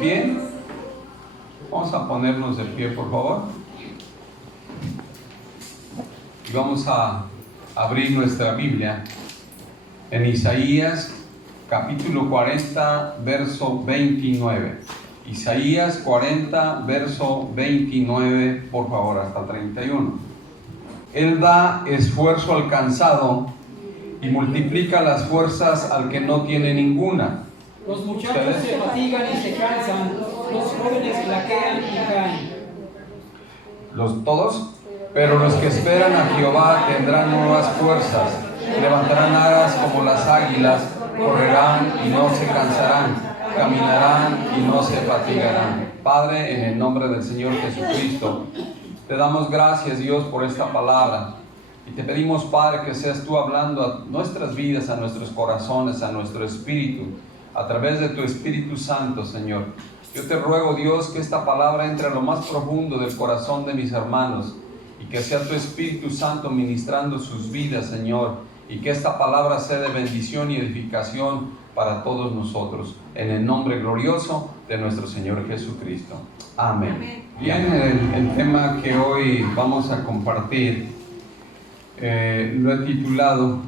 Bien, vamos a ponernos de pie, por favor. Y vamos a abrir nuestra Biblia en Isaías capítulo 40, verso 29. Isaías 40, verso 29, por favor, hasta 31. Él da esfuerzo al cansado y multiplica las fuerzas al que no tiene ninguna. Los muchachos se fatigan y se cansan, los jóvenes flaquean y caen. Todos, pero los que esperan a Jehová tendrán nuevas fuerzas, levantarán alas como las águilas, correrán y no se cansarán, caminarán y no se fatigarán. Padre, en el nombre del Señor Jesucristo, te damos gracias, Dios, por esta palabra. Y te pedimos, Padre, que seas tú hablando a nuestras vidas, a nuestros corazones, a nuestro espíritu, a través de tu Espíritu Santo, Señor. Yo te ruego, Dios, que esta palabra entre a lo más profundo del corazón de mis hermanos y que sea tu Espíritu Santo ministrando sus vidas, Señor, y que esta palabra sea de bendición y edificación para todos nosotros, en el nombre glorioso de nuestro Señor Jesucristo. Amén. Bien, el tema que hoy vamos a compartir lo he titulado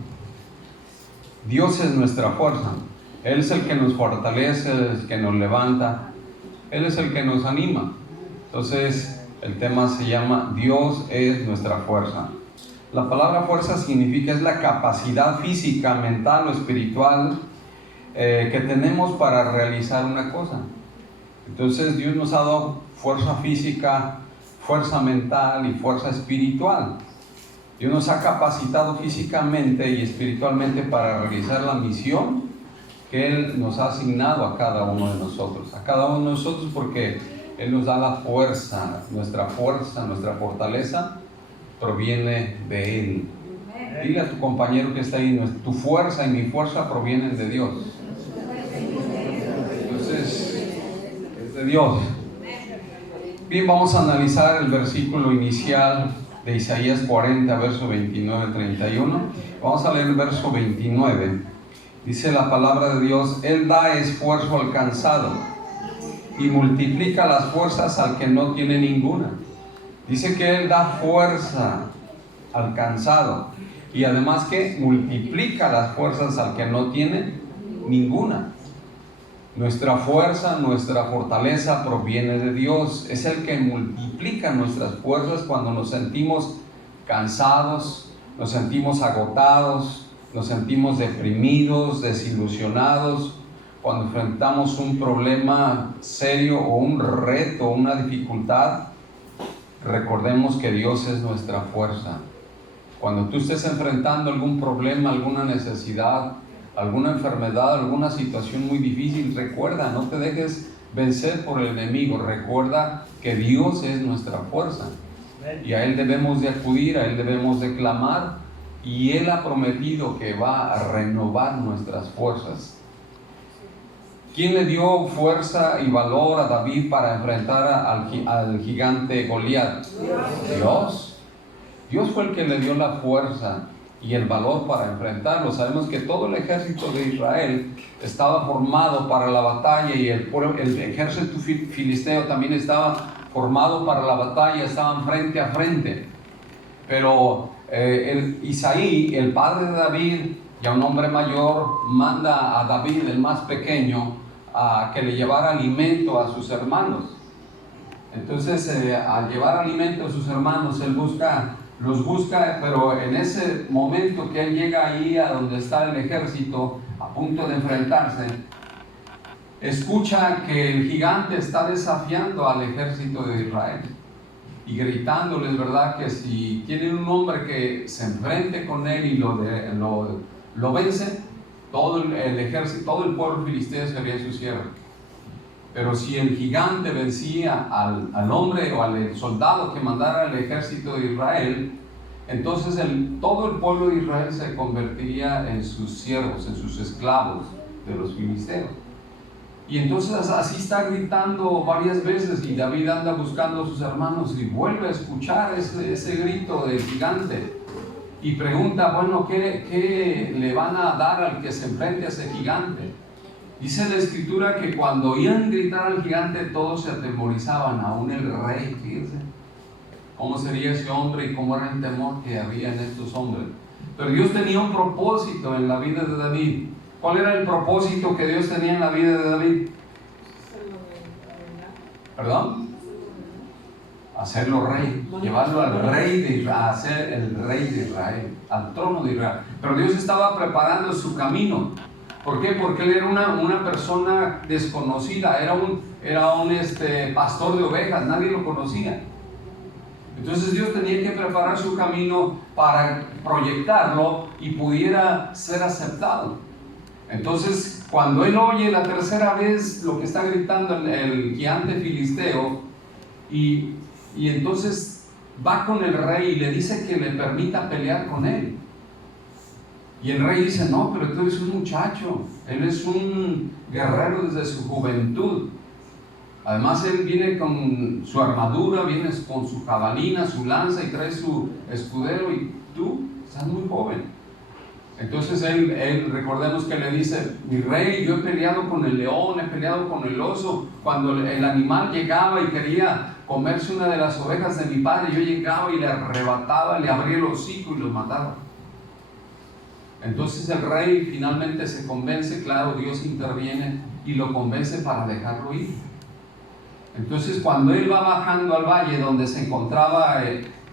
Dios es nuestra fuerza. Él es el que nos fortalece, el que nos levanta, Él es el que nos anima. Entonces, el tema se llama Dios es nuestra fuerza. La palabra fuerza significa es la capacidad física, mental o espiritual que tenemos para realizar una cosa. Entonces, Dios nos ha dado fuerza física, fuerza mental y fuerza espiritual. Dios nos ha capacitado físicamente y espiritualmente para realizar la misión que Él nos ha asignado a cada uno de nosotros, porque Él nos da la fuerza, nuestra fortaleza proviene de Él. Dile a tu compañero que está ahí, tu fuerza y mi fuerza provienen de Dios. Entonces, es de Dios. Bien, vamos a analizar el versículo inicial de Isaías 40, verso 29-31. Vamos a leer el verso 29. Dice la palabra de Dios, Él da esfuerzo al cansado y multiplica las fuerzas al que no tiene ninguna. Dice que Él da fuerza al cansado y además que multiplica las fuerzas al que no tiene ninguna. Nuestra fuerza, nuestra fortaleza proviene de Dios. Es el que multiplica nuestras fuerzas cuando nos sentimos cansados, nos sentimos agotados, nos sentimos deprimidos, desilusionados, cuando enfrentamos un problema serio o un reto, una dificultad. Recordemos que Dios es nuestra fuerza. Cuando tú estés enfrentando algún problema, alguna necesidad, alguna enfermedad, alguna situación muy difícil, recuerda, no te dejes vencer por el enemigo. Recuerda que Dios es nuestra fuerza y a Él debemos de acudir, a Él debemos de clamar, y Él ha prometido que va a renovar nuestras fuerzas. ¿Quién le dio fuerza y valor a David para enfrentar al gigante Goliat? Dios. Dios fue el que le dio la fuerza y el valor para enfrentarlo. Sabemos que todo el ejército de Israel estaba formado para la batalla y el ejército filisteo también estaba formado para la batalla, estaban frente a frente. Pero Isaí, el padre de David, ya un hombre mayor, manda a David, el más pequeño, a que le llevara alimento a sus hermanos. Entonces, al llevar alimento a sus hermanos, él los busca, pero en ese momento que él llega ahí a donde está el ejército, a punto de enfrentarse, escucha que el gigante está desafiando al ejército de Israel y gritándoles, ¿verdad?, que si tienen un hombre que se enfrente con él y lo vence, todo el ejército, todo el pueblo filisteo sería su siervo. Pero si el gigante vencía al hombre o al soldado que mandara al ejército de Israel, entonces todo el pueblo de Israel se convertiría en sus siervos, en sus esclavos de los filisteos. Y entonces así está gritando varias veces, y David anda buscando a sus hermanos y vuelve a escuchar ese grito del gigante y pregunta, bueno, ¿qué le van a dar al que se enfrente a ese gigante? Dice la escritura que cuando oían gritar al gigante todos se atemorizaban, aún el rey. Fíjense cómo sería ese hombre y cómo era el temor que había en estos hombres. Pero Dios tenía un propósito en la vida de David. ¿Cuál era el propósito que Dios tenía en la vida de David? ¿Perdón? Hacerlo rey, llevarlo al rey de Israel, a ser el rey de Israel, al trono de Israel. Pero Dios estaba preparando su camino. ¿Por qué? Porque él era una persona desconocida, era un pastor de ovejas, nadie lo conocía. Entonces Dios tenía que preparar su camino para proyectarlo y pudiera ser aceptado. Entonces, cuando él oye la tercera vez lo que está gritando el gigante filisteo, y entonces va con el rey y le dice que le permita pelear con él. Y el rey dice, no, pero tú eres un muchacho, él es un guerrero desde su juventud. Además él viene con su armadura, viene con su jabalina, su lanza y trae su escudero, y tú estás muy joven. Entonces él recordemos que le dice, mi rey, yo he peleado con el león, he peleado con el oso. Cuando el animal llegaba y quería comerse una de las ovejas de mi padre, yo llegaba y le arrebataba, le abría el hocico y lo mataba. Entonces el rey finalmente se convence, claro, Dios interviene y lo convence para dejarlo ir. Entonces cuando él va bajando al valle donde se encontraba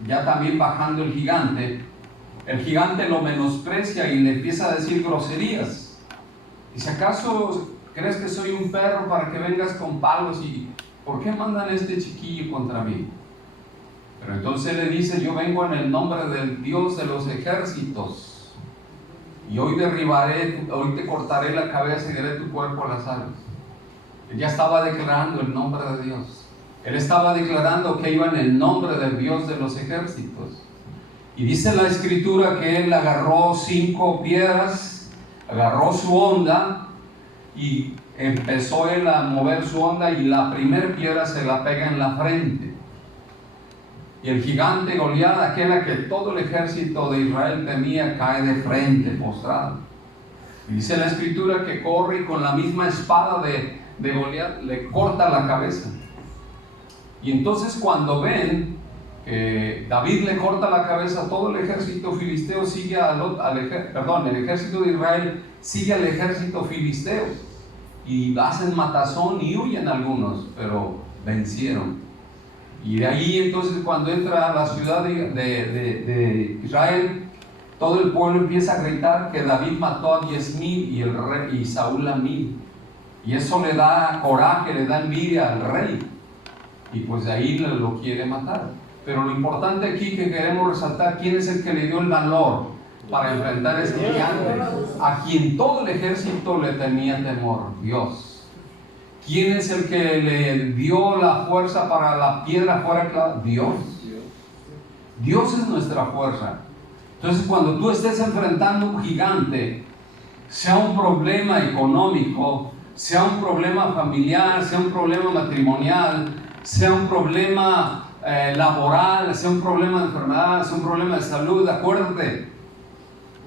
ya también bajando el gigante lo menosprecia y le empieza a decir groserías. Dice, ¿acaso crees que soy un perro para que vengas con palos? ¿Y por qué mandan a este chiquillo contra mí? Pero entonces le dice, yo vengo en el nombre del Dios de los ejércitos. Y hoy te cortaré la cabeza y daré tu cuerpo a las aves. Él ya estaba declarando el nombre de Dios. Él estaba declarando que iba en el nombre del Dios de los ejércitos. Y dice la escritura que él agarró 5 piedras, agarró su honda y empezó él a mover su honda, y la primera piedra se la pega en la frente. Y el gigante Goliat, aquel a que todo el ejército de Israel temía, cae de frente, postrado. Y dice la escritura que corre y con la misma espada de Goliat le corta la cabeza. Y entonces cuando ven que David le corta la cabeza, todo el ejército filisteo sigue el ejército de Israel sigue al ejército filisteo. Y hacen matazón y huyen algunos, pero vencieron. Y de ahí entonces cuando entra a la ciudad de Israel, todo el pueblo empieza a gritar que David mató a 10,000 y Saúl a 1,000. Y eso le da coraje, le da envidia al rey. Y pues de ahí lo quiere matar. Pero lo importante aquí que queremos resaltar, ¿quién es el que le dio el valor para enfrentar a ese gigante? A quien todo el ejército le tenía temor, Dios. ¿Quién es el que le dio la fuerza para la piedra fuera clavada? Dios. Dios es nuestra fuerza. Entonces cuando tú estés enfrentando un gigante, sea un problema económico, sea un problema familiar, sea un problema matrimonial, sea un problema laboral, sea un problema de enfermedad, sea un problema de salud, acuérdate,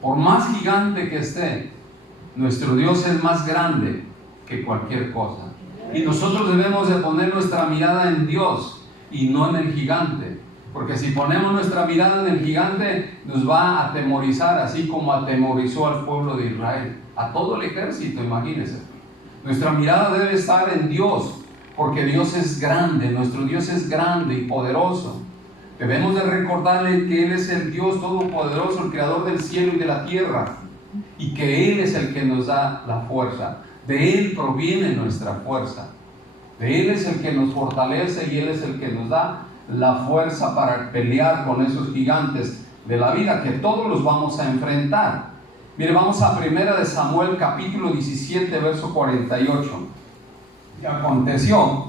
por más gigante que esté, nuestro Dios es más grande que cualquier cosa. Y nosotros debemos de poner nuestra mirada en Dios y no en el gigante. Porque si ponemos nuestra mirada en el gigante, nos va a atemorizar, así como atemorizó al pueblo de Israel, a todo el ejército, imagínense. Nuestra mirada debe estar en Dios, porque Dios es grande, nuestro Dios es grande y poderoso. Debemos de recordarle que Él es el Dios todopoderoso, el creador del cielo y de la tierra, y que Él es el que nos da la fuerza. De Él proviene nuestra fuerza. De Él es el que nos fortalece y Él es el que nos da la fuerza para pelear con esos gigantes de la vida, que todos los vamos a enfrentar. Mire, vamos a 1 Samuel capítulo 17, verso 48. Y aconteció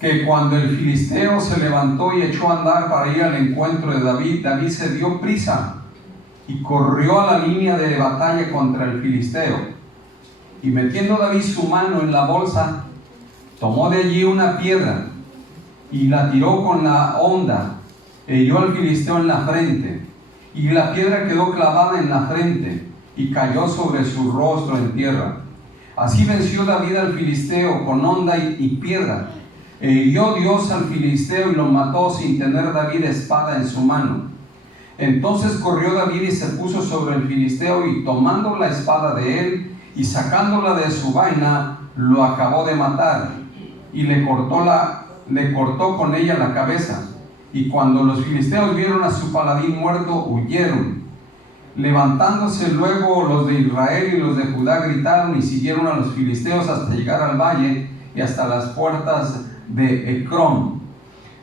que cuando el filisteo se levantó y echó a andar para ir al encuentro de David, David se dio prisa y corrió a la línea de batalla contra el filisteo. Y metiendo David su mano en la bolsa, tomó de allí una piedra y la tiró con la honda, e hirió al filisteo en la frente, y la piedra quedó clavada en la frente y cayó sobre su rostro en tierra. Así venció David al filisteo con honda y piedra. E hirió Dios al filisteo y lo mató sin tener David espada en su mano. Entonces corrió David y se puso sobre el filisteo, y tomando la espada de él y sacándola de su vaina, lo acabó de matar, y le cortó con ella la cabeza. Y cuando los filisteos vieron a su paladín muerto, huyeron. Levantándose luego los de Israel y los de Judá, gritaron y siguieron a los filisteos hasta llegar al valle y hasta las puertas de Ecrón.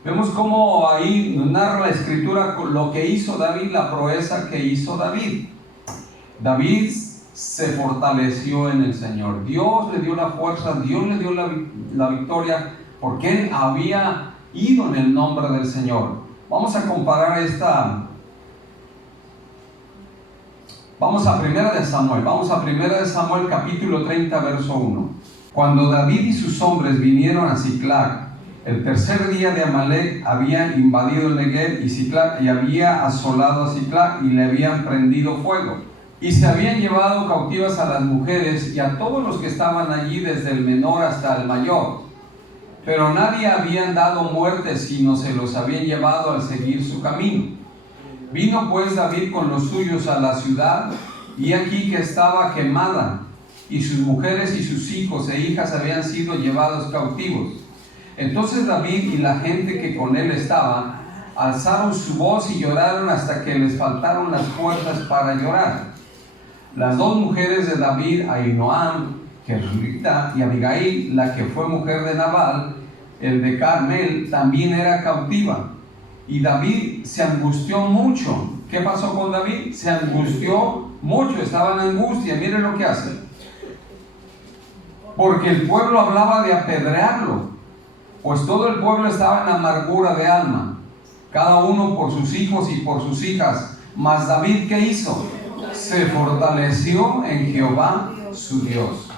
Vemos cómo ahí nos narra la escritura lo que hizo David, la proeza que hizo David. David se fortaleció en el Señor. Dios le dio la fuerza, Dios le dio la victoria, porque él había ido en el nombre del Señor. Vamos a comparar Vamos a 1 de Samuel capítulo 30, verso 1. Cuando David y sus hombres vinieron a Siclag, el tercer día de Amalec había invadido el Negev y Siclag, y había asolado a Siclag, y le habían prendido fuego. Y se habían llevado cautivas a las mujeres y a todos los que estaban allí, desde el menor hasta el mayor. Pero nadie habían dado muerte, sino se los habían llevado al seguir su camino. Vino pues David con los suyos a la ciudad, y aquí que estaba quemada, y sus mujeres y sus hijos e hijas habían sido llevados cautivos. Entonces David y la gente que con él estaba alzaron su voz y lloraron hasta que les faltaron las fuerzas para llorar. Las dos mujeres de David, Ahinoam, Jezreelita, y Abigail, la que fue mujer de Nabal, el de Carmel, también era cautiva. Y David se angustió mucho. ¿Qué pasó con David? Se angustió mucho, estaba en angustia. Miren lo que hace. Porque el pueblo hablaba de apedrearlo, pues todo el pueblo estaba en amargura de alma, cada uno por sus hijos y por sus hijas. Mas David, ¿qué hizo? Se fortaleció en Jehová su Dios.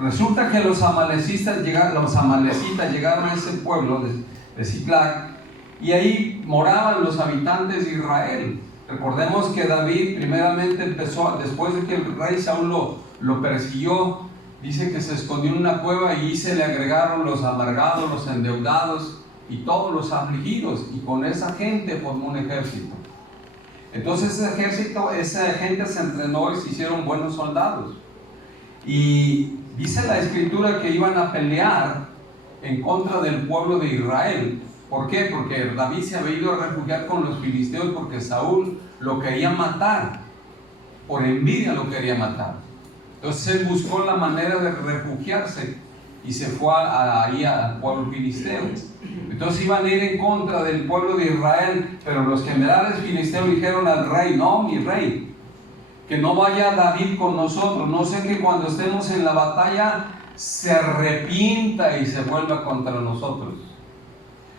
Resulta que los amalecitas llegaron a ese pueblo de Siclag, y ahí moraban los habitantes de Israel. Recordemos que David primeramente empezó, después de que el rey Saúl lo persiguió, dice que se escondió en una cueva, y se le agregaron los amargados, los endeudados y todos los afligidos, y con esa gente formó un ejército. Entonces esa gente se entrenó y se hicieron buenos soldados. Y dice la escritura que iban a pelear en contra del pueblo de Israel. ¿Por qué? Porque David se había ido a refugiar con los filisteos, porque Saúl lo quería matar, por envidia lo quería matar. Entonces él buscó la manera de refugiarse y se fue ahí al pueblo filisteo. Entonces iban a ir en contra del pueblo de Israel, pero los generales filisteos dijeron al rey: no, mi rey, que no vaya David con nosotros, no sé que cuando estemos en la batalla se arrepienta y se vuelva contra nosotros.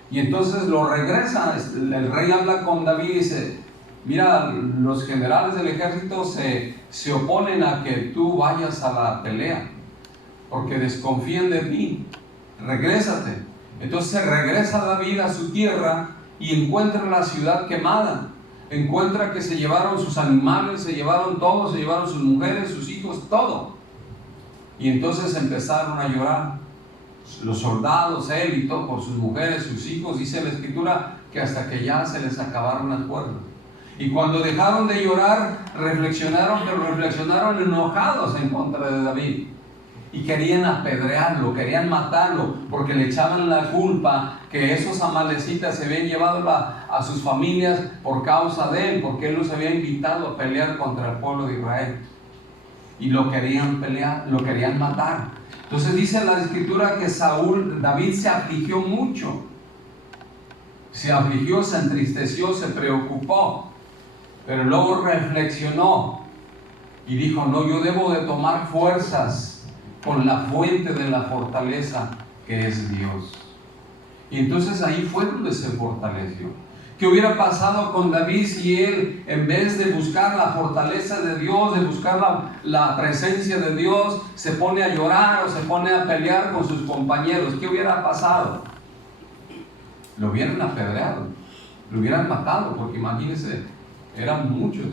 Y entonces lo regresa. El rey habla con David y dice: mira, los generales del ejército se oponen a que tú vayas a la pelea, porque desconfían de ti, regrésate. Entonces se regresa David a su tierra y encuentra la ciudad quemada, encuentra que se llevaron sus animales, se llevaron todo, se llevaron sus mujeres, sus hijos, todo. Y entonces empezaron a llorar los soldados, él y todo, por sus mujeres, sus hijos. Dice la escritura que hasta que ya se les acabaron las fuerzas. Y cuando dejaron de llorar, reflexionaron enojados en contra de David. Y querían apedrearlo, querían matarlo, porque le echaban la culpa que esos amalecitas se habían llevado a sus familias por causa de él, porque él los había invitado a pelear contra el pueblo de Israel. Y lo querían matar. Entonces dice la escritura que David se afligió mucho. Se afligió, se entristeció, se preocupó. Pero luego reflexionó y dijo: no, yo debo de tomar fuerzas con la fuente de la fortaleza, que es Dios. Y entonces ahí fue donde se fortaleció. ¿Qué hubiera pasado con David si él, en vez de buscar la fortaleza de Dios, de buscar la presencia de Dios, se pone a llorar o se pone a pelear con sus compañeros? ¿Qué hubiera pasado? Lo hubieran apedreado, lo hubieran matado, porque imagínense, eran muchos.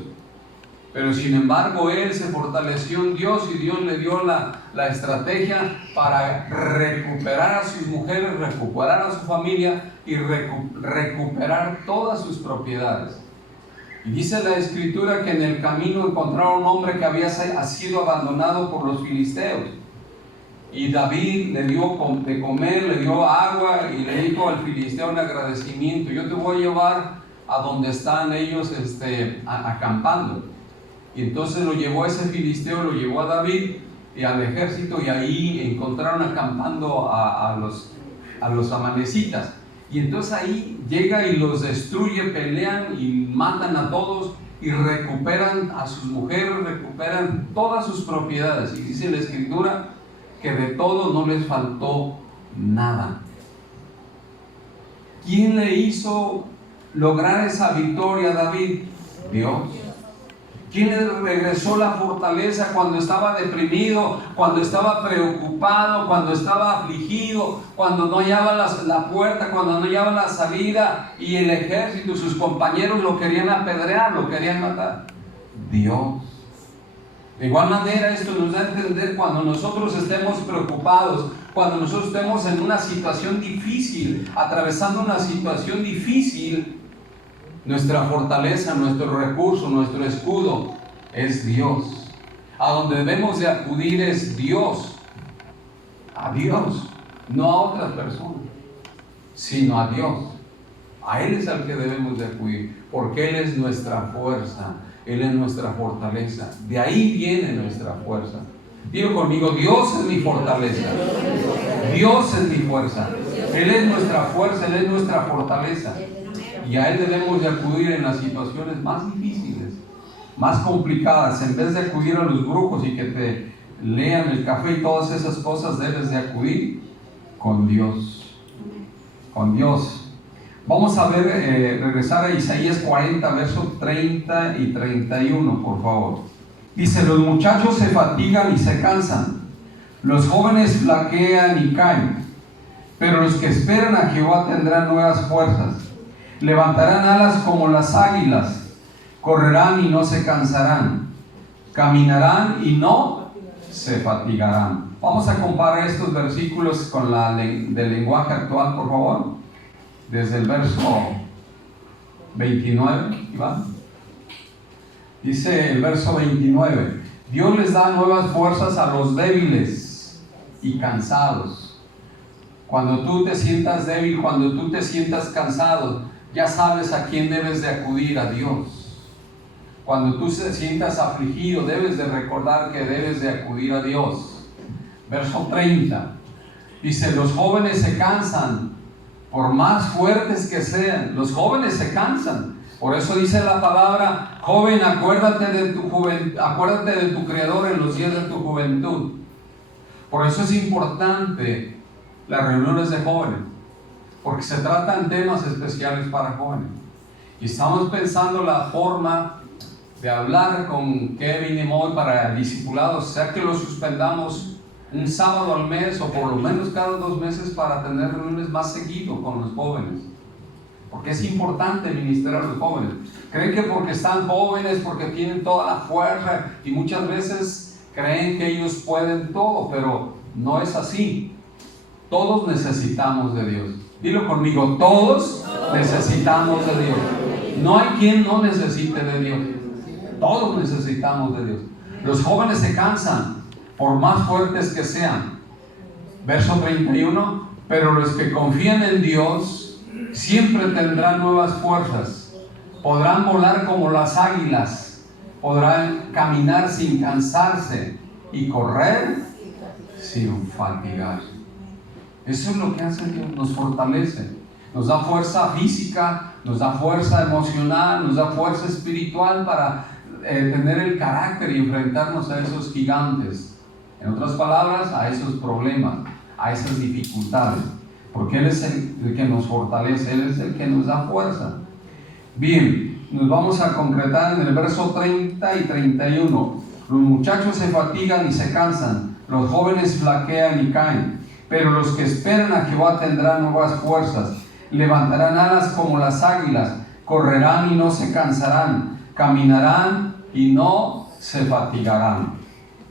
Pero sin embargo él se fortaleció en Dios y Dios le dio la estrategia para recuperar a sus mujeres, recuperar a su familia y recuperar todas sus propiedades. Y dice la Escritura que en el camino encontraron un hombre que había sido abandonado por los filisteos. Y David le dio de comer, le dio agua y le dijo al filisteo en agradecimiento: yo te voy a llevar a donde están ellos acampando. Y entonces lo llevó a ese filisteo, lo llevó a David y al ejército, y ahí encontraron acampando a los amalecitas. Y entonces ahí llega y los destruye, pelean y matan a todos y recuperan a sus mujeres, recuperan todas sus propiedades. Y dice la Escritura que de todo no les faltó nada. ¿Quién le hizo lograr esa victoria a David? Dios. ¿Quién le regresó la fortaleza cuando estaba deprimido, cuando estaba preocupado, cuando estaba afligido, cuando no hallaba la puerta, cuando no hallaba la salida y el ejército, sus compañeros lo querían apedrear, lo querían matar? Dios. De igual manera, esto nos da a entender cuando nosotros estemos preocupados, cuando nosotros estemos en una situación difícil, atravesando una situación difícil, nuestra fortaleza, nuestro recurso, nuestro escudo es Dios. A donde debemos de acudir es Dios. A Dios, no a otras personas, sino a Dios. A Él es al que debemos de acudir, porque Él es nuestra fuerza, Él es nuestra fortaleza. De ahí viene nuestra fuerza. Digo conmigo: Dios es mi fortaleza. Dios es mi fuerza. Él es nuestra fuerza, Él es nuestra fortaleza. Y a Él debemos de acudir en las situaciones más difíciles, más complicadas. En vez de acudir a los brujos y que te lean el café y todas esas cosas, debes de acudir con Dios. Con Dios. Vamos a ver, regresar a Isaías 40, versos 30 y 31, por favor. Dice: los muchachos se fatigan y se cansan, los jóvenes flaquean y caen, pero los que esperan a Jehová tendrán nuevas fuerzas. Levantarán alas como las águilas, correrán y no se cansarán, caminarán y no se fatigarán. Vamos a comparar estos versículos con la del lenguaje actual, por favor. Desde el verso 29, Iván. Dice el verso 29: Dios les da nuevas fuerzas a los débiles y cansados. Cuando tú te sientas débil, cuando tú te sientas cansado, ya sabes a quién debes de acudir: a Dios. Cuando tú te sientas afligido, debes de recordar que debes de acudir a Dios. Verso 30 dice: los jóvenes se cansan, por más fuertes que sean. Los jóvenes se cansan. Por eso dice la palabra: joven, acuérdate de tu Creador en los días de tu juventud. Por eso es importante las reuniones de jóvenes, porque se tratan temas especiales para jóvenes. Y estamos pensando la forma de hablar con Kevin y Moy para discipulados, sea que lo suspendamos un sábado al mes o por lo menos cada 2 meses, para tener reuniones más seguido con los jóvenes, porque es importante ministrar a los jóvenes. Creen que porque están jóvenes, porque tienen toda la fuerza, y muchas veces creen que ellos pueden todo, pero no es así. Todos necesitamos de Dios. Dilo conmigo: todos necesitamos de Dios. No hay quien no necesite de Dios. Todos necesitamos de Dios. Los jóvenes se cansan, por más fuertes que sean. Verso 31: pero los que confían en Dios siempre tendrán nuevas fuerzas. Podrán volar como las águilas, podrán caminar sin cansarse y correr sin fatigarse. Eso es lo que hace Dios: nos fortalece, nos da fuerza física, nos da fuerza emocional, nos da fuerza espiritual para tener el carácter y enfrentarnos a esos gigantes. En otras palabras, a esos problemas, a esas dificultades, porque Él es el que nos fortalece, Él es el que nos da fuerza. Bien, nos vamos a concretar en el verso 30 y 31. Los muchachos se fatigan y se cansan, los jóvenes flaquean y caen, pero los que esperan a Jehová tendrán nuevas fuerzas. Levantarán alas como las águilas, correrán y no se cansarán, caminarán y no se fatigarán.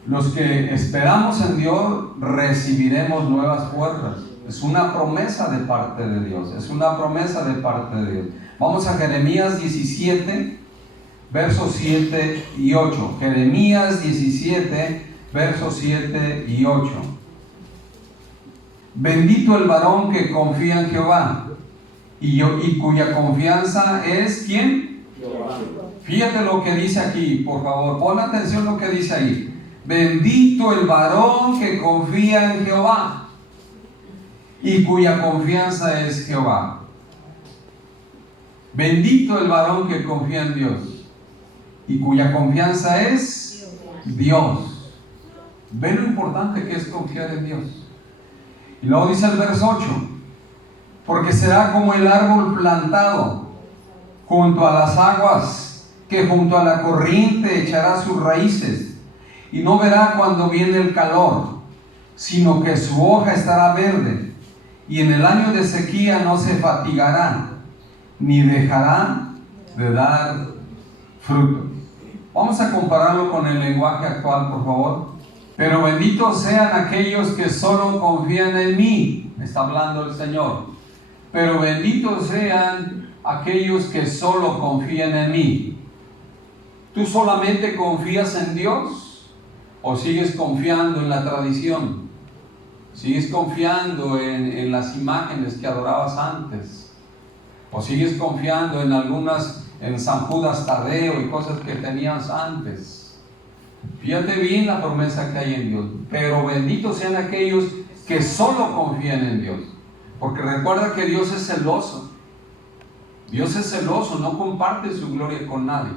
Los que esperamos en Dios recibiremos nuevas fuerzas. Es una promesa de parte de Dios. Es una promesa de parte de Dios. Vamos a Jeremías 17, versos 7 y 8. Jeremías 17, versos 7 y 8. Bendito el varón que confía en Jehová y cuya confianza es ¿quién? Jehová. Fíjate lo que dice aquí, por favor. Pon atención lo que dice ahí. Bendito el varón que confía en Jehová y cuya confianza es Jehová. Bendito el varón que confía en Dios y cuya confianza es Dios. Ve lo importante que es confiar en Dios. Y luego dice el verso 8: porque será como el árbol plantado junto a las aguas, que junto a la corriente echará sus raíces, y no verá cuando viene el calor, sino que su hoja estará verde, y en el año de sequía no se fatigará, ni dejará de dar fruto. Vamos a compararlo con el lenguaje actual, por favor. Pero benditos sean aquellos que solo confían en mí, está hablando el Señor. Pero benditos sean aquellos que solo confían en mí. ¿Tú solamente confías en Dios? ¿O sigues confiando en la tradición? ¿Sigues confiando en las imágenes que adorabas antes? ¿O sigues confiando en algunas, en San Judas Tadeo y cosas que tenías antes? Fíjate bien la promesa que hay en Dios. Pero benditos sean aquellos que solo confían en Dios. Porque recuerda que Dios es celoso. Dios es celoso, no comparte su gloria con nadie.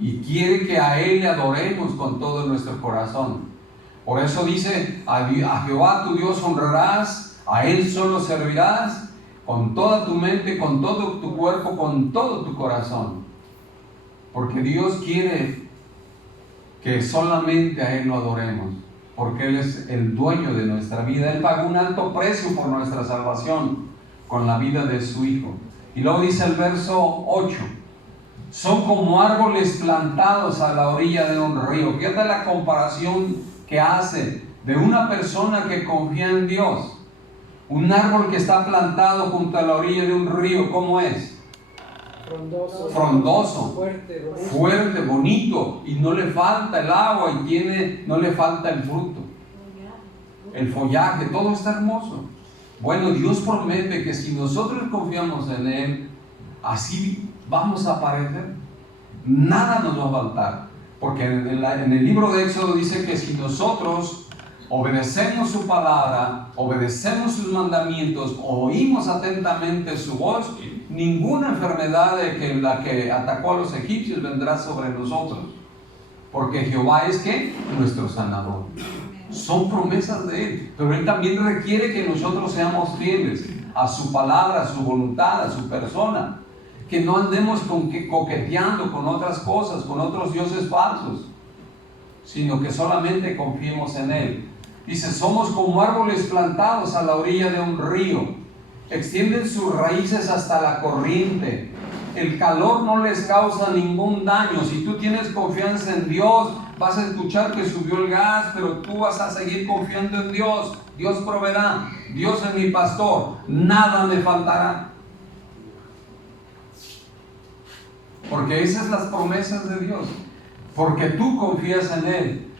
Y quiere que a Él le adoremos con todo nuestro corazón. Por eso dice, a Jehová tu Dios honrarás, a Él solo servirás, con toda tu mente, con todo tu cuerpo, con todo tu corazón. Porque Dios quiere que solamente a Él lo adoremos, porque Él es el dueño de nuestra vida. Él pagó un alto precio por nuestra salvación con la vida de su Hijo. Y luego dice el verso 8: son como árboles plantados a la orilla de un río. Fíjate la comparación que hace de una persona que confía en Dios. Un árbol que está plantado junto a la orilla de un río, ¿cómo es? Frondoso, fuerte, bonito, y no le falta el agua y no le falta el fruto, el follaje, todo está hermoso. Bueno, Dios promete que si nosotros confiamos en Él, así vamos a aparecer. Nada nos va a faltar, porque en el libro de Éxodo dice que si nosotros obedecemos su palabra, obedecemos sus mandamientos, oímos atentamente su voz, ninguna enfermedad de la que atacó a los egipcios vendrá sobre nosotros, porque Jehová es ¿qué? Nuestro sanador. Son promesas de Él, pero Él también requiere que nosotros seamos fieles a su palabra, a su voluntad, a su persona, que no andemos coqueteando con otras cosas, con otros dioses falsos, sino que solamente confiemos en Él. Dice, somos como árboles plantados a la orilla de un río, extienden sus raíces hasta la corriente, el calor no les causa ningún daño. Si tú tienes confianza en Dios, vas a escuchar que subió el gas, pero tú vas a seguir confiando en Dios. Dios proveerá, Dios es mi pastor, nada me faltará. Porque esas son las promesas de Dios, porque tú confías en Él.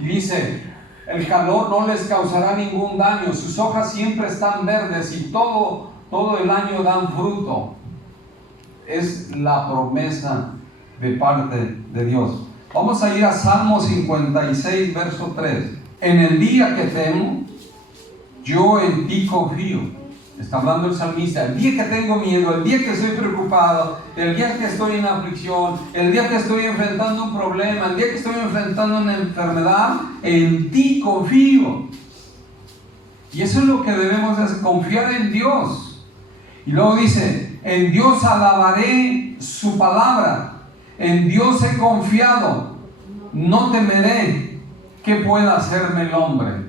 Y dice, el calor no les causará ningún daño, sus hojas siempre están verdes y todo el año dan fruto. Es la promesa de parte de Dios. Vamos a ir a Salmo 56, verso 3. En el día que temo, yo en ti confío. Está hablando el salmista. El día que tengo miedo, el día que estoy preocupado, el día que estoy en aflicción, el día que estoy enfrentando un problema, el día que estoy enfrentando una enfermedad, en ti confío. Y eso es lo que debemos hacer, confiar en Dios. Y luego dice, en Dios alabaré su palabra, en Dios he confiado, no temeré qué pueda hacerme el hombre.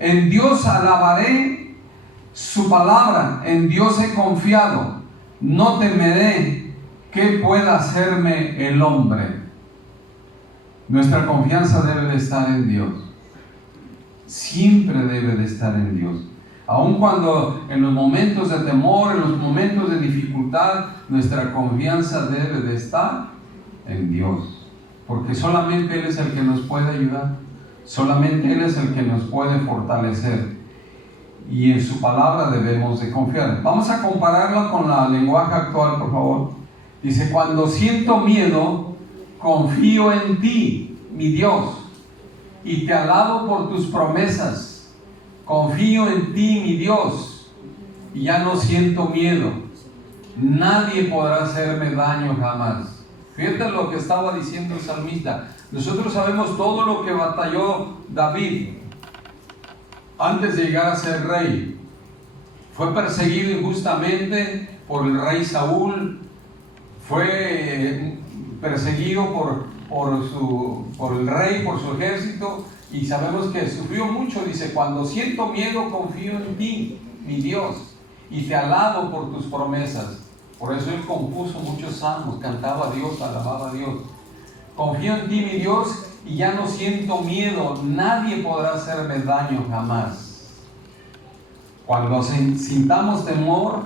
En Dios alabaré su palabra, en Dios he confiado, no temeré qué pueda hacerme el hombre. Nuestra confianza debe de estar en Dios. Siempre debe de estar en Dios. Aun cuando en los momentos de temor, en los momentos de dificultad, nuestra confianza debe de estar en Dios. Porque solamente Él es el que nos puede ayudar. Solamente Él es el que nos puede fortalecer. Y en su palabra debemos de confiar. Vamos a compararla con la lenguaje actual, por favor. Dice, cuando siento miedo, confío en ti, mi Dios, y te alabo por tus promesas. Confío en ti, mi Dios, y ya no siento miedo. Nadie podrá hacerme daño jamás. Fíjate lo que estaba diciendo el salmista. Nosotros sabemos todo lo que batalló David antes de llegar a ser rey. Fue perseguido injustamente por el rey Saúl. Fue perseguido por el rey, por su ejército, y sabemos que sufrió mucho. Dice, cuando siento miedo, confío en ti, mi Dios, y te alabo por tus promesas. Por eso él compuso muchos salmos, cantaba a Dios, alababa a Dios. Confío en ti, mi Dios, y ya no siento miedo. Nadie podrá hacerme daño jamás. Cuando sintamos temor,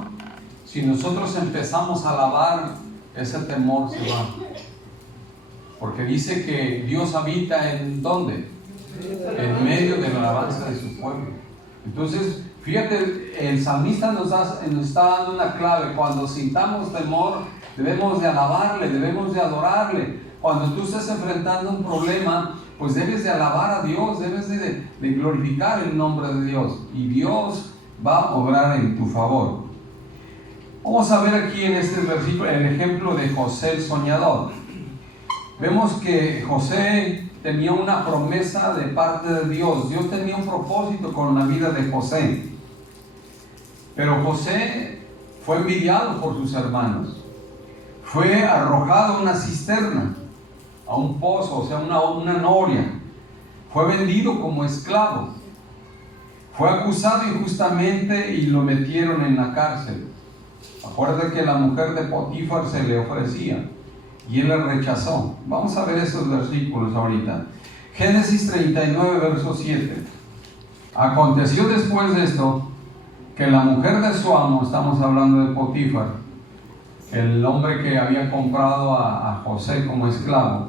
si nosotros empezamos a alabar, ese temor se va. Porque dice que Dios habita ¿en dónde? En medio de la alabanza de su pueblo. Entonces, fíjate, el salmista nos está dando una clave. Cuando sintamos temor, debemos de alabarle, debemos de adorarle. Cuando tú estés enfrentando un problema, pues debes de alabar a Dios, debes de glorificar el nombre de Dios. Y Dios va a obrar en tu favor. Vamos a ver aquí en este versículo el ejemplo de José el soñador. Vemos que José tenía una promesa de parte de Dios. Dios tenía un propósito con la vida de José. Pero José fue envidiado por sus hermanos. Fue arrojado a una cisterna, a un pozo, o sea, una noria. Fue vendido como esclavo. Fue acusado injustamente y lo metieron en la cárcel. Acuérdate que la mujer de Potifar se le ofrecía y él la rechazó. Vamos a ver esos versículos ahorita. Génesis 39, verso 7. Aconteció después de esto que la mujer de su amo, estamos hablando de Potifar, el hombre que había comprado a José como esclavo,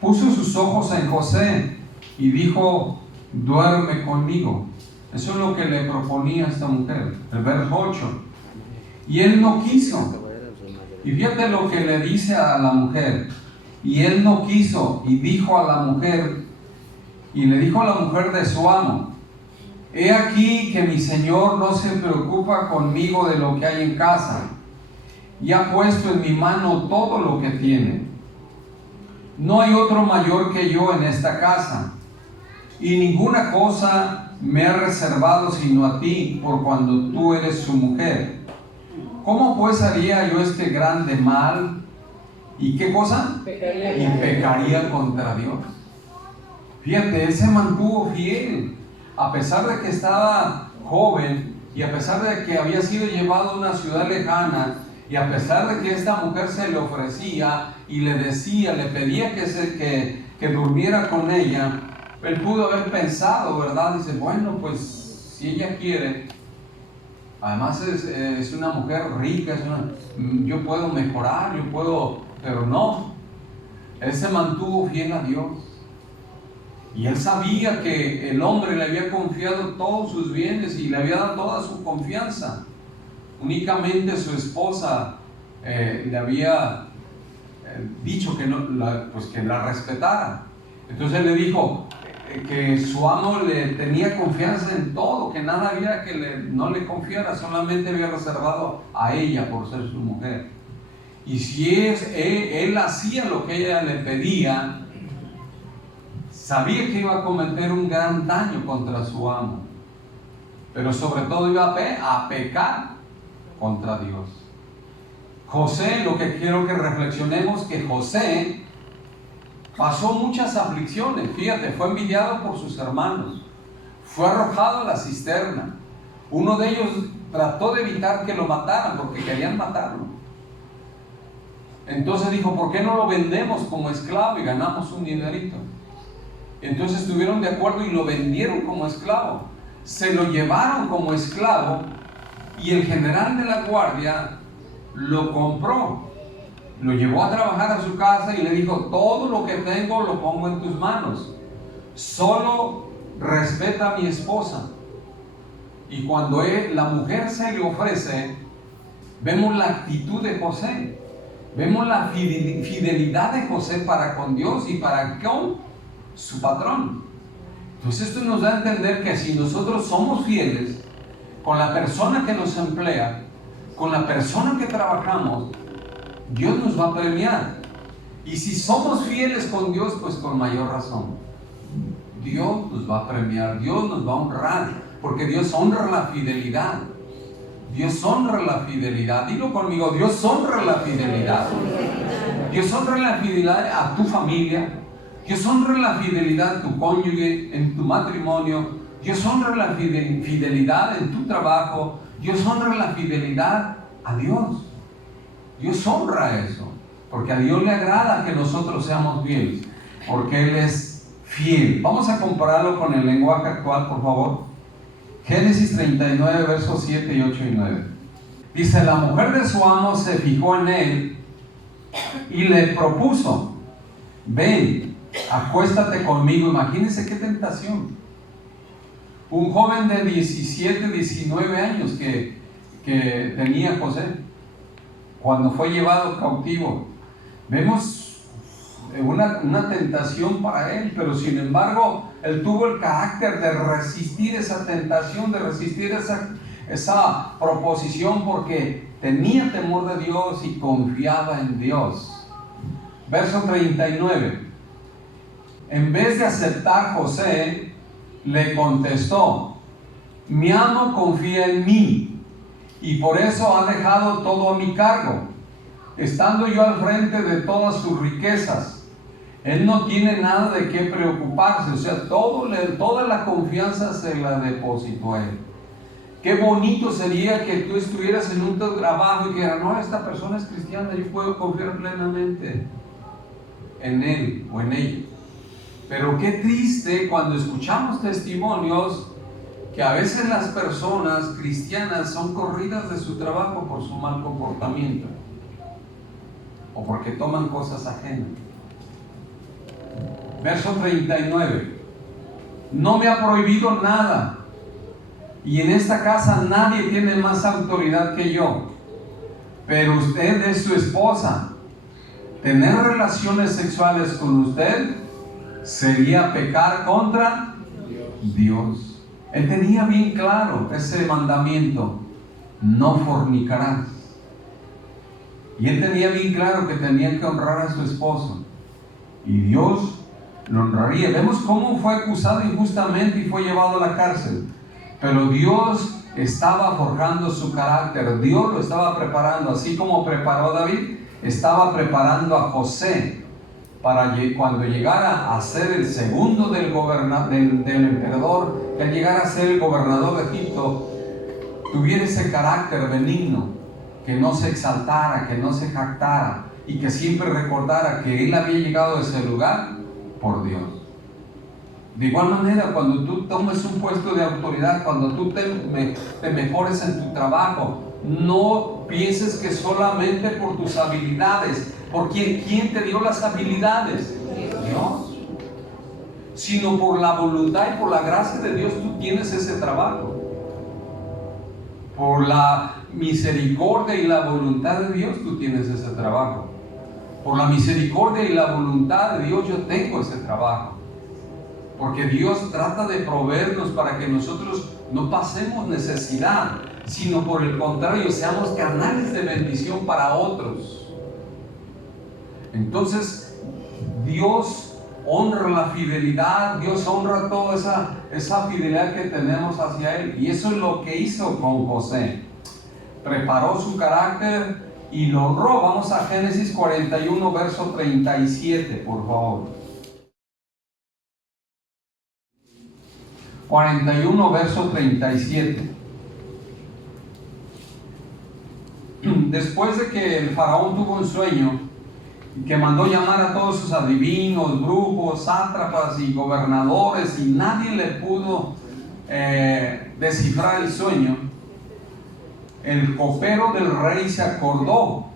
puso sus ojos en José y dijo, duerme conmigo. Eso es lo que le proponía a esta mujer. El verso 8. Y él no quiso. Y fíjate lo que le dice a la mujer. Y él no quiso. Y dijo a la mujer, y le dijo a la mujer de su amo, he aquí que mi señor no se preocupa conmigo de lo que hay en casa, y ha puesto en mi mano todo lo que tiene. No hay otro mayor que yo en esta casa, y ninguna cosa me ha reservado sino a ti, por cuando tú eres su mujer. ¿Cómo pues haría yo este grande mal? ¿Y qué cosa? Pecaría contra Dios. Fíjate, él se mantuvo fiel, a pesar de que estaba joven, y a pesar de que había sido llevado a una ciudad lejana, y a pesar de que esta mujer se le ofrecía y le decía, le pedía que durmiera con ella, él pudo haber pensado, ¿verdad? Dice, bueno, pues si ella quiere, además es una mujer rica, yo puedo mejorar, pero no. Él se mantuvo fiel a Dios. Y él sabía que el hombre le había confiado todos sus bienes y le había dado toda su confianza. Únicamente su esposa le había dicho que la respetara. Entonces él le dijo que su amo le tenía confianza en todo, que nada había que no le confiara, solamente había reservado a ella por ser su mujer. Y si él hacía lo que ella le pedía, sabía que iba a cometer un gran daño contra su amo, pero sobre todo iba a pecar contra Dios. José, lo que quiero que reflexionemos, que José pasó muchas aflicciones. Fíjate, fue envidiado por sus hermanos, fue arrojado a la cisterna. Uno de ellos trató de evitar que lo mataran porque querían matarlo. Entonces dijo, ¿por qué no lo vendemos como esclavo y ganamos un dinerito? Entonces estuvieron de acuerdo y lo vendieron como esclavo. Se lo llevaron como esclavo y el general de la guardia lo compró. Lo llevó a trabajar a su casa y le dijo, todo lo que tengo lo pongo en tus manos. Solo respeta a mi esposa. Y cuando la mujer se le ofrece, vemos la actitud de José. Vemos la fidelidad de José para con Dios y para con su patrón. Entonces esto nos da a entender que si nosotros somos fieles con la persona que nos emplea, con la persona que trabajamos, Dios nos va a premiar. Y si somos fieles con Dios, pues con mayor razón. Dios nos va a premiar, Dios nos va a honrar, porque Dios honra la fidelidad. Dios honra la fidelidad. Dilo conmigo, Dios honra la fidelidad. Dios honra la fidelidad a tu familia. Dios honra la fidelidad a tu cónyuge, en tu matrimonio. Dios honra la fidelidad en tu trabajo. Dios honra la fidelidad a Dios. Dios honra eso, porque a Dios le agrada que nosotros seamos fieles, porque Él es fiel. Vamos a compararlo con el lenguaje actual, por favor. Génesis 39, versos 7 y 8 y 9. Dice, la mujer de su amo se fijó en él y le propuso, ven, acuéstate conmigo. Imagínense qué tentación. Un joven de 17, 19 años que tenía José, cuando fue llevado cautivo. Vemos una tentación para él, pero sin embargo, él tuvo el carácter de resistir esa tentación, de resistir esa proposición, porque tenía temor de Dios y confiaba en Dios. Verso 39. En vez de aceptar, José le contestó, mi amo confía en mí y por eso ha dejado todo a mi cargo, estando yo al frente de todas sus riquezas. Él no tiene nada de qué preocuparse, o sea, toda la confianza se la depositó a él. Qué bonito sería que tú estuvieras en un trabajo y que dijeras, no, esta persona es cristiana, yo puedo confiar plenamente en él o en ella. Pero qué triste cuando escuchamos testimonios que a veces las personas cristianas son corridas de su trabajo por su mal comportamiento o porque toman cosas ajenas. Verso 39. No me ha prohibido nada y en esta casa nadie tiene más autoridad que yo, pero usted es su esposa. Tener relaciones sexuales con usted sería pecar contra Dios. Él tenía bien claro ese mandamiento, no fornicarás. Y él tenía bien claro que tenía que honrar a su esposo. Y Dios lo honraría. Vemos cómo fue acusado injustamente y fue llevado a la cárcel. Pero Dios estaba forjando su carácter. Dios lo estaba preparando. Así como preparó a David, estaba preparando a José para cuando llegara a ser el segundo del emperador, que al llegar a ser el gobernador de Egipto, tuviera ese carácter benigno, que no se exaltara, que no se jactara y que siempre recordara que él había llegado a ese lugar por Dios. De igual manera, cuando tú tomes un puesto de autoridad, cuando tú te mejores en tu trabajo, no pienses que solamente por tus habilidades, por ¿quién te dio las habilidades? Dios. Sino por la voluntad y por la gracia de Dios tú tienes ese trabajo. Por la misericordia y la voluntad de Dios tú tienes ese trabajo. Por la misericordia y la voluntad de Dios yo tengo ese trabajo. Porque Dios trata de proveernos para que nosotros no pasemos necesidad, sino por el contrario, seamos canales de bendición para otros. Entonces, Dios honra la fidelidad, Dios honra toda esa fidelidad que tenemos hacia Él. Y eso es lo que hizo con José. Preparó su carácter y lo honró. Vamos a Génesis 41, verso 37, por favor. 41, verso 37. Después de que el faraón tuvo un sueño que mandó llamar a todos sus adivinos, brujos, sátrapas y gobernadores, y nadie le pudo descifrar el sueño. El copero del rey se acordó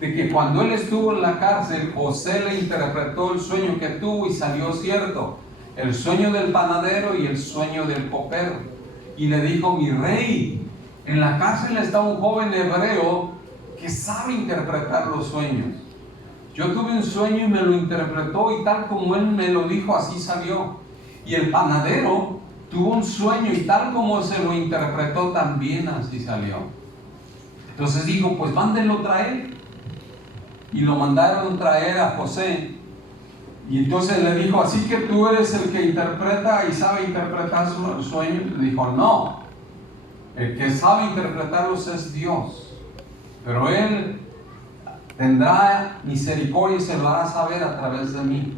de que cuando él estuvo en la cárcel, José le interpretó el sueño que tuvo y salió cierto, el sueño del panadero y el sueño del copero. Y le dijo: mi rey, en la cárcel está un joven hebreo que sabe interpretar los sueños. Yo tuve un sueño y me lo interpretó, y tal como él me lo dijo, así salió. Y el panadero tuvo un sueño y tal como se lo interpretó, también así salió. Entonces dijo: pues mándenlo traer. Y lo mandaron traer a José. Y entonces le dijo: así que tú eres el que interpreta y sabe interpretar sus sueños. Le dijo: no, el que sabe interpretarlos es Dios, pero Él tendrá misericordia y se lo hará saber a través de mí,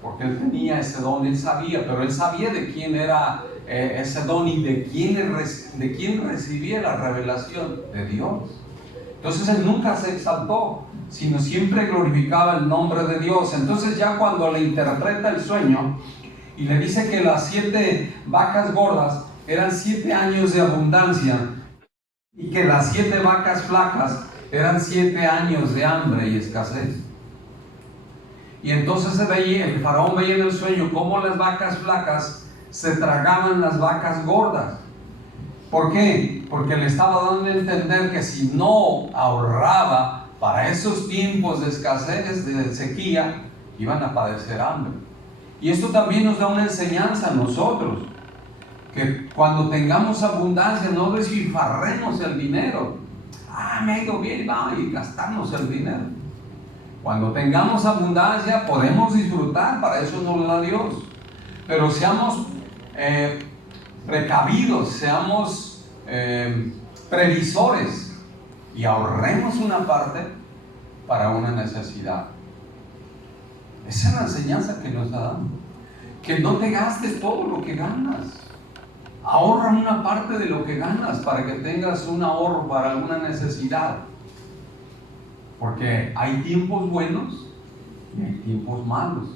porque Él tenía ese don. Él sabía, pero Él sabía de quién era ese don y de quién recibía la revelación, de Dios. Entonces Él nunca se exaltó, sino siempre glorificaba el nombre de Dios. Entonces ya cuando le interpreta el sueño y le dice que las 7 vacas gordas eran 7 años de abundancia, y que las 7 vacas flacas eran 7 años de hambre y escasez. Y entonces el faraón veía en el sueño cómo las vacas flacas se tragaban las vacas gordas. ¿Por qué? Porque le estaba dando a entender que si no ahorraba para esos tiempos de escasez, de sequía, iban a padecer hambre. Y esto también nos da una enseñanza a nosotros, que cuando tengamos abundancia no despilfarremos el dinero. Me ha ido bien, vamos a gastarnos el dinero. Cuando tengamos abundancia podemos disfrutar, para eso nos lo da Dios. Pero seamos precavidos, seamos previsores y ahorremos una parte para una necesidad. Esa es la enseñanza que nos da. Que no te gastes todo lo que ganas. Ahorra una parte de lo que ganas para que tengas un ahorro para alguna necesidad. Porque hay tiempos buenos y hay tiempos malos.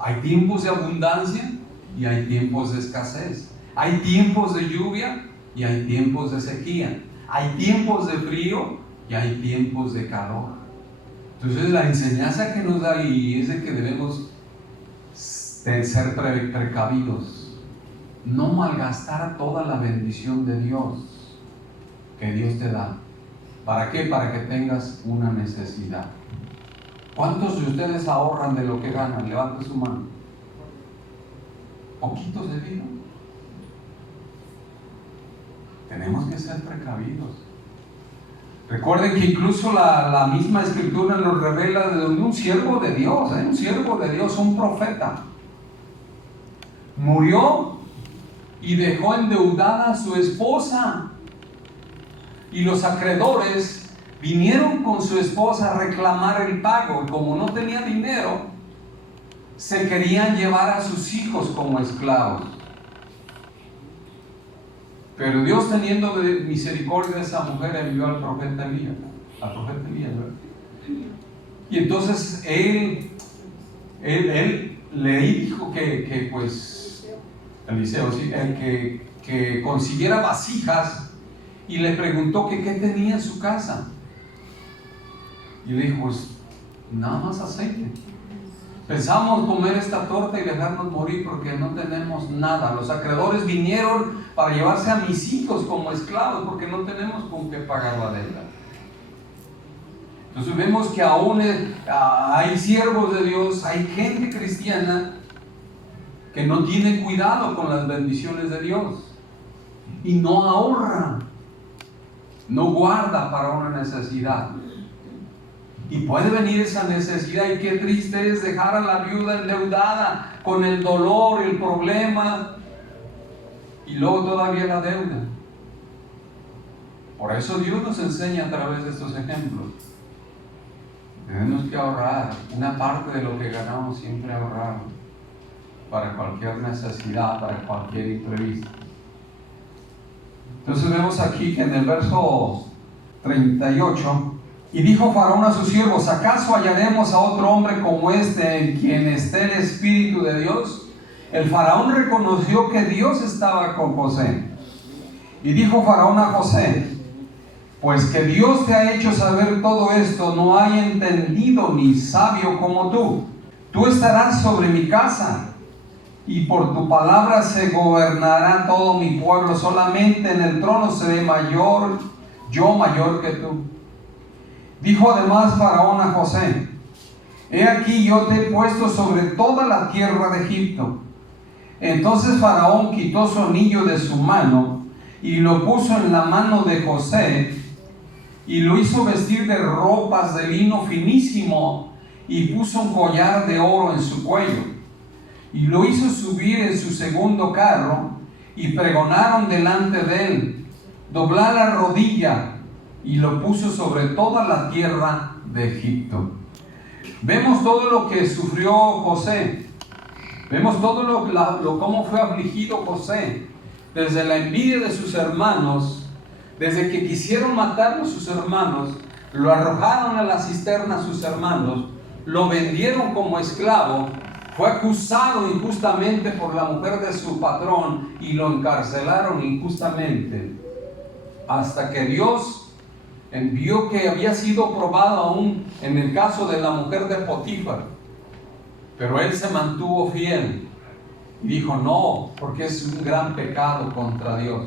Hay tiempos de abundancia y hay tiempos de escasez. Hay tiempos de lluvia y hay tiempos de sequía. Hay tiempos de frío y hay tiempos de calor. Entonces la enseñanza que nos da ahí es de que debemos ser precavidos. No malgastar toda la bendición de Dios que Dios te da. ¿Para qué? Para que tengas una necesidad. ¿Cuántos de ustedes ahorran de lo que ganan? Levante su mano. ¿Poquitos de vida? Tenemos que ser precavidos. Recuerden que incluso la misma Escritura nos revela de un siervo de Dios, un siervo de Dios, un profeta. Murió y dejó endeudada a su esposa. Y los acreedores vinieron con su esposa a reclamar el pago. Y como no tenía dinero, se querían llevar a sus hijos como esclavos. Pero Dios, teniendo misericordia de esa mujer, envió al profeta Elías. ¿Verdad? Y entonces él le dijo que pues Eliseo, ¿sí? que consiguiera vasijas, y le preguntó que qué tenía en su casa. Y le dijo: pues nada más aceite. Pensamos comer esta torta y dejarnos morir porque no tenemos nada. Los acreedores vinieron para llevarse a mis hijos como esclavos porque no tenemos con qué pagar la deuda. Entonces vemos que aún hay siervos de Dios, hay gente cristiana que no tiene cuidado con las bendiciones de Dios y no ahorra, no guarda para una necesidad. Y puede venir esa necesidad, y qué triste es dejar a la viuda endeudada con el dolor, el problema, y luego todavía la deuda. Por eso Dios nos enseña a través de estos ejemplos. Tenemos que ahorrar una parte de lo que ganamos, siempre ahorrar para cualquier necesidad, para cualquier imprevisto. Entonces vemos aquí que en el verso 38 Y dijo Faraón a sus siervos: ¿acaso hallaremos a otro hombre como este en quien esté el Espíritu de Dios? El Faraón reconoció que Dios estaba con José. Y dijo Faraón a José: pues que Dios te ha hecho saber todo esto, no hay entendido ni sabio como tú. Tú estarás sobre mi casa, y por tu palabra se gobernará todo mi pueblo. Solamente en el trono seré yo mayor que tú. Dijo además Faraón a José: he aquí yo te he puesto sobre toda la tierra de Egipto. Entonces Faraón quitó su anillo de su mano y lo puso en la mano de José, y lo hizo vestir de ropas de lino finísimo, y puso un collar de oro en su cuello, y lo hizo subir en su segundo carro, y pregonaron delante de él: doblar la rodilla, y lo puso sobre toda la tierra de Egipto. Vemos todo lo que sufrió José. Vemos todo cómo fue afligido José, desde la envidia de sus hermanos, desde que quisieron matarlo sus hermanos, lo arrojaron a la cisterna sus hermanos, lo vendieron como esclavo, fue acusado injustamente por la mujer de su patrón y lo encarcelaron injustamente, hasta que Dios vio que había sido probado aún en el caso de la mujer de Potifar. Pero él se mantuvo fiel y dijo: no, porque es un gran pecado contra Dios.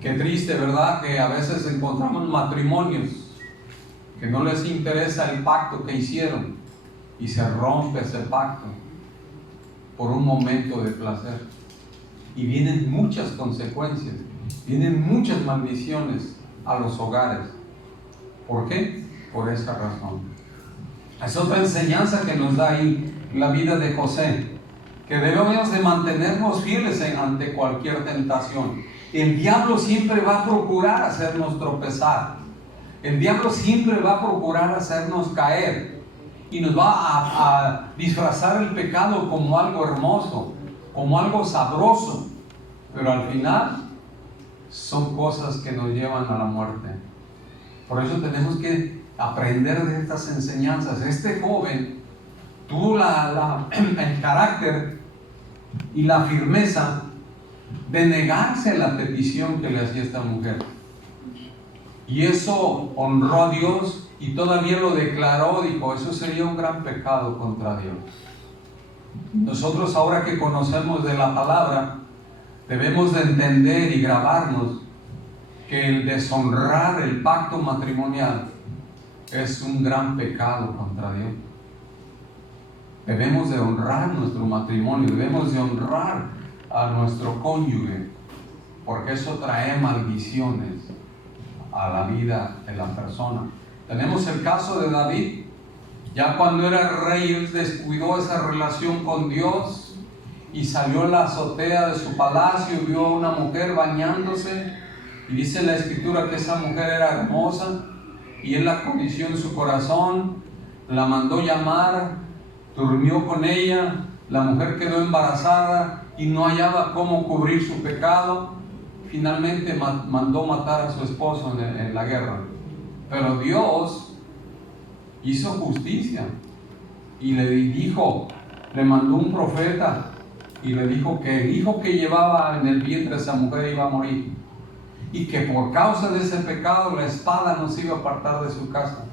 Qué triste, ¿verdad? Que a veces encontramos matrimonios que no les interesa el pacto que hicieron y se rompe ese pacto por un momento de placer. Y vienen muchas consecuencias, vienen muchas maldiciones a los hogares. ¿Por qué? Por esa razón. Es otra enseñanza que nos da ahí la vida de José, que debemos de mantenernos fieles ante cualquier tentación. El diablo siempre va a procurar hacernos tropezar. El diablo siempre va a procurar hacernos caer. Y nos va a disfrazar el pecado como algo hermoso, como algo sabroso. Pero al final son cosas que nos llevan a la muerte. Por eso tenemos que aprender de estas enseñanzas. Este joven tuvo el carácter y la firmeza de negarse la petición que le hacía esta mujer, y eso honró a Dios, y todavía lo declaró. Dijo: eso sería un gran pecado contra Dios. Nosotros, ahora que conocemos de la palabra, debemos de entender y grabarnos que el deshonrar el pacto matrimonial es un gran pecado contra Dios. Debemos de honrar nuestro matrimonio, debemos de honrar a nuestro cónyuge, porque eso trae maldiciones a la vida de la persona. Tenemos el caso de David. Ya cuando era rey, él descuidó esa relación con Dios y salió a la azotea de su palacio y vio a una mujer bañándose, y dice la escritura que esa mujer era hermosa, y él la codició en su corazón, la mandó llamar, durmió con ella, la mujer quedó embarazada y no hallaba cómo cubrir su pecado. Finalmente mandó matar a su esposo en la guerra. Pero Dios hizo justicia y le mandó un profeta y le dijo que el hijo que llevaba en el vientre esa mujer iba a morir, y que por causa de ese pecado la espada no se iba a apartar de su casa.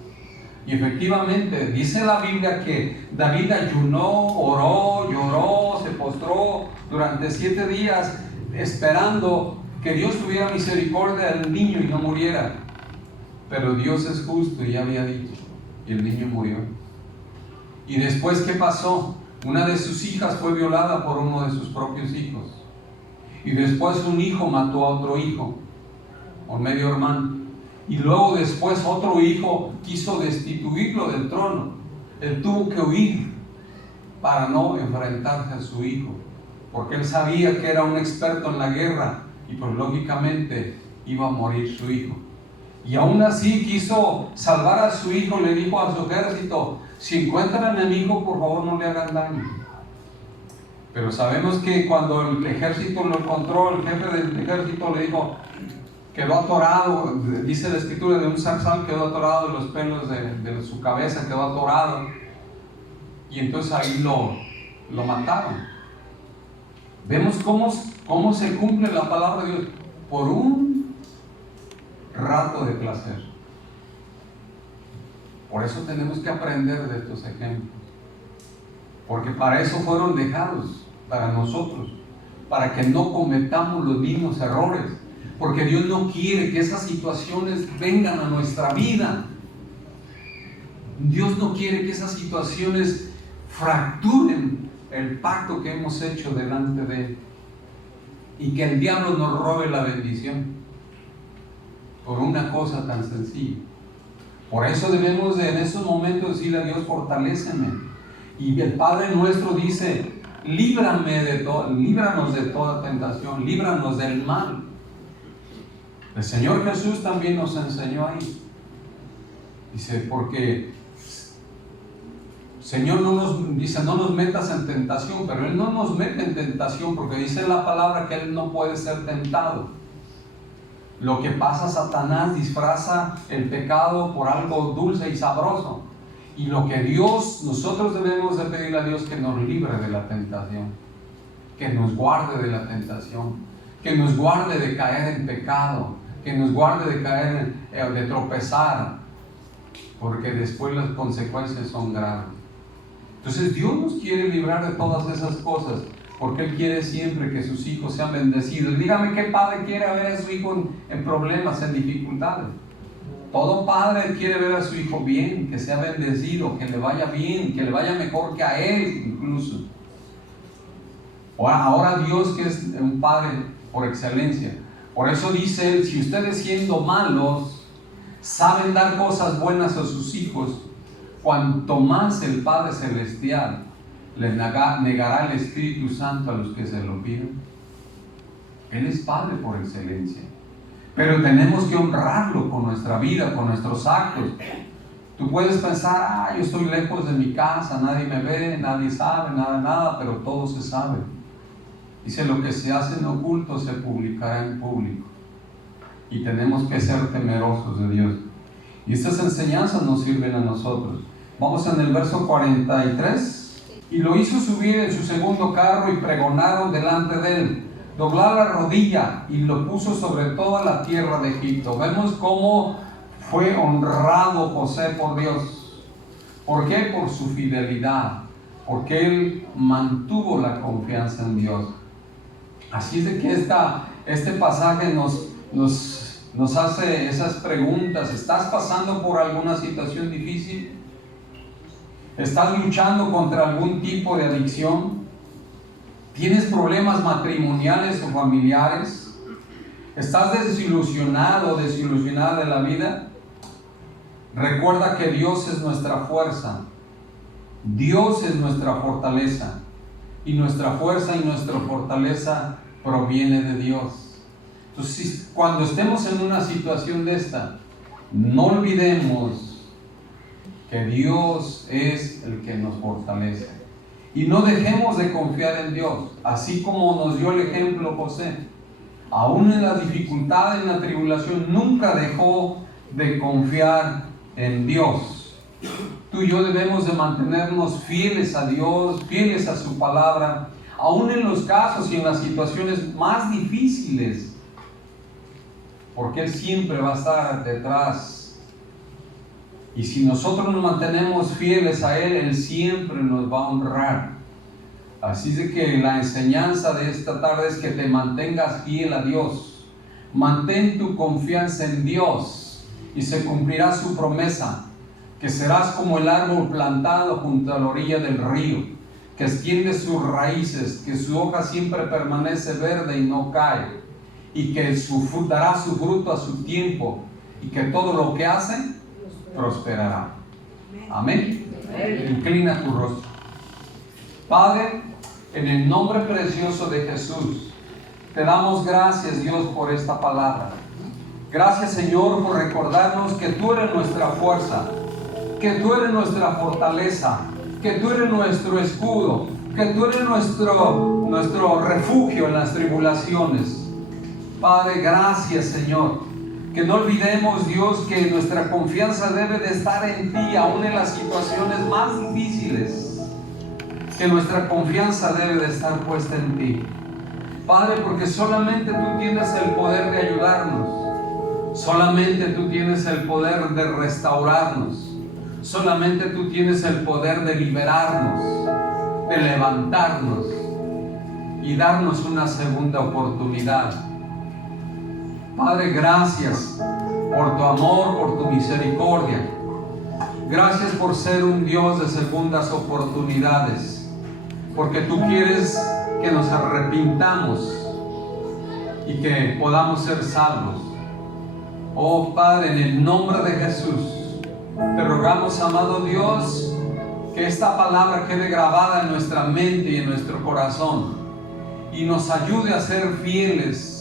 Y efectivamente dice la Biblia que David ayunó, oró, lloró, se postró durante 7 días esperando que Dios tuviera misericordia del niño y no muriera. Pero Dios es justo, y ya había dicho, y el niño murió. Y después, ¿qué pasó? Una de sus hijas fue violada por uno de sus propios hijos, y después un hijo mató a otro hijo, o medio hermano, y luego después otro hijo quiso destituirlo del trono. Él tuvo que huir para no enfrentarse a su hijo, porque él sabía que era un experto en la guerra, y pues lógicamente iba a morir su hijo. Y aún así quiso salvar a su hijo. Le dijo a su ejército: si encuentran a mi hijo, por favor no le hagan daño. Pero sabemos que cuando el ejército lo encontró, el jefe del ejército le dijo: quedó atorado, dice la escritura, de un zarzal quedó atorado de los pelos de su cabeza, quedó atorado, y entonces ahí lo mataron. Vemos cómo se cumple la palabra de Dios por un rato de placer. Por eso tenemos que aprender de estos ejemplos, porque para eso fueron dejados, para nosotros, para que no cometamos los mismos errores, porque Dios no quiere que esas situaciones vengan a nuestra vida. Dios no quiere que esas situaciones fracturen el pacto que hemos hecho delante de Él, y que el diablo nos robe la bendición por una cosa tan sencilla. Por eso debemos en esos momentos decirle a Dios: fortaléceme. Y el Padre nuestro dice: líbranos de toda tentación, líbranos del mal. El Señor Jesús también nos enseñó ahí. Dice, porque Señor no nos metas en tentación, pero Él no nos mete en tentación, porque dice la palabra que Él no puede ser tentado. Lo que pasa, Satanás disfraza el pecado por algo dulce y sabroso. Y lo que nosotros debemos de pedirle a Dios, que nos libre de la tentación, que nos guarde de la tentación, que nos guarde de caer en pecado, que nos guarde de caer, de tropezar, porque después las consecuencias son graves. Entonces Dios nos quiere librar de todas esas cosas, porque Él quiere siempre que sus hijos sean bendecidos. Dígame, ¿qué padre quiere ver a su hijo en problemas, en dificultades? Todo padre quiere ver a su hijo bien, que sea bendecido, que le vaya bien, que le vaya mejor que a él incluso. Ahora Dios, que es un padre por excelencia, por eso dice Él: si ustedes, siendo malos, saben dar cosas buenas a sus hijos, cuanto más el Padre Celestial les negará el Espíritu Santo a los que se lo piden. Él es Padre por excelencia, pero tenemos que honrarlo con nuestra vida, con nuestros actos. Tú puedes pensar: yo estoy lejos de mi casa, nadie me ve, nadie sabe, nada, pero todo se sabe. Dice: lo que se hace en oculto se publicará en público. Y tenemos que ser temerosos de Dios. Y estas enseñanzas nos sirven a nosotros. Vamos en el verso 43. Y lo hizo subir en su segundo carro, y pregonaron delante de él: doblar la rodilla, y lo puso sobre toda la tierra de Egipto. Vemos cómo fue honrado José por Dios. ¿Por qué? Por su fidelidad, porque él mantuvo la confianza en Dios. Así es de que este pasaje nos hace esas preguntas. ¿Estás pasando por alguna situación difícil? ¿Estás luchando contra algún tipo de adicción? ¿Tienes problemas matrimoniales o familiares? ¿Estás desilusionado o desilusionada de la vida? Recuerda que Dios es nuestra fuerza. Dios es nuestra fortaleza. Y nuestra fuerza y nuestra fortaleza proviene de Dios. Entonces, cuando estemos en una situación de esta, no olvidemos que Dios es el que nos fortalece. Y no dejemos de confiar en Dios, así como nos dio el ejemplo José. Aún en las dificultades, en la tribulación, nunca dejó de confiar en Dios. Tú y yo debemos de mantenernos fieles a Dios, fieles a su palabra, aún en los casos y en las situaciones más difíciles, porque Él siempre va a estar detrás. Y si nosotros nos mantenemos fieles a Él, Él siempre nos va a honrar. Así de que la enseñanza de esta tarde es que te mantengas fiel a Dios. Mantén tu confianza en Dios y se cumplirá su promesa, que serás como el árbol plantado junto a la orilla del río, que extiende sus raíces, que su hoja siempre permanece verde y no cae, y que dará su fruto a su tiempo, y que todo lo que hace prosperará. Amén. Inclina tu rostro. Padre, en el nombre precioso de Jesús, te damos gracias, Dios, por esta palabra. Gracias, Señor, por recordarnos que tú eres nuestra fuerza, que tú eres nuestra fortaleza, que tú eres nuestro escudo, que tú eres nuestro refugio en las tribulaciones. Padre, gracias, Señor. Que no olvidemos, Dios, que nuestra confianza debe de estar en ti, aún en las situaciones más difíciles. Que nuestra confianza debe de estar puesta en ti, Padre, porque solamente tú tienes el poder de ayudarnos. Solamente tú tienes el poder de restaurarnos. Solamente tú tienes el poder de liberarnos, de levantarnos y darnos una segunda oportunidad. Padre, gracias por tu amor, por tu misericordia. Gracias por ser un Dios de segundas oportunidades, porque tú quieres que nos arrepintamos y que podamos ser salvos. Oh Padre, en el nombre de Jesús, te rogamos, amado Dios, que esta palabra quede grabada en nuestra mente y en nuestro corazón y nos ayude a ser fieles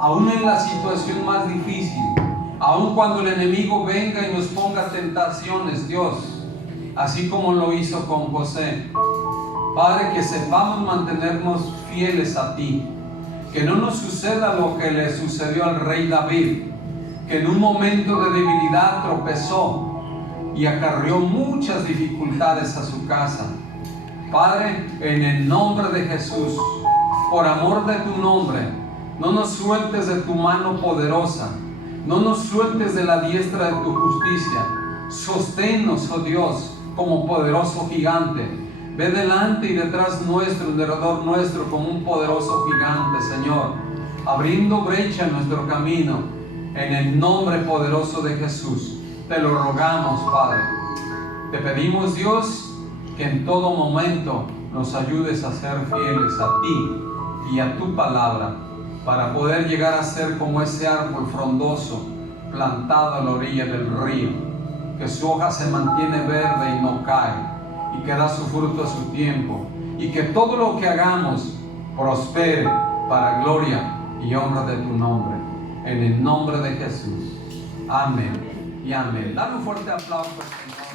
aún en la situación más difícil, aún cuando el enemigo venga y nos ponga tentaciones, Dios, así como lo hizo con José. Padre, que sepamos mantenernos fieles a ti, que no nos suceda lo que le sucedió al rey David, que en un momento de debilidad tropezó y acarreó muchas dificultades a su casa. Padre, en el nombre de Jesús, por amor de tu nombre, no nos sueltes de tu mano poderosa, no nos sueltes de la diestra de tu justicia. Sosténnos, oh Dios, como poderoso gigante. Ve delante y detrás nuestro, en derredor nuestro, como un poderoso gigante, Señor, abriendo brecha en nuestro camino. En el nombre poderoso de Jesús, te lo rogamos, Padre. Te pedimos, Dios, que en todo momento nos ayudes a ser fieles a ti y a tu palabra, para poder llegar a ser como ese árbol frondoso plantado a la orilla del río, que su hoja se mantiene verde y no cae, y que da su fruto a su tiempo, y que todo lo que hagamos prospere para gloria y honra de tu nombre, en el nombre de Jesús. Amén y amén. Dale un fuerte aplauso, Señor.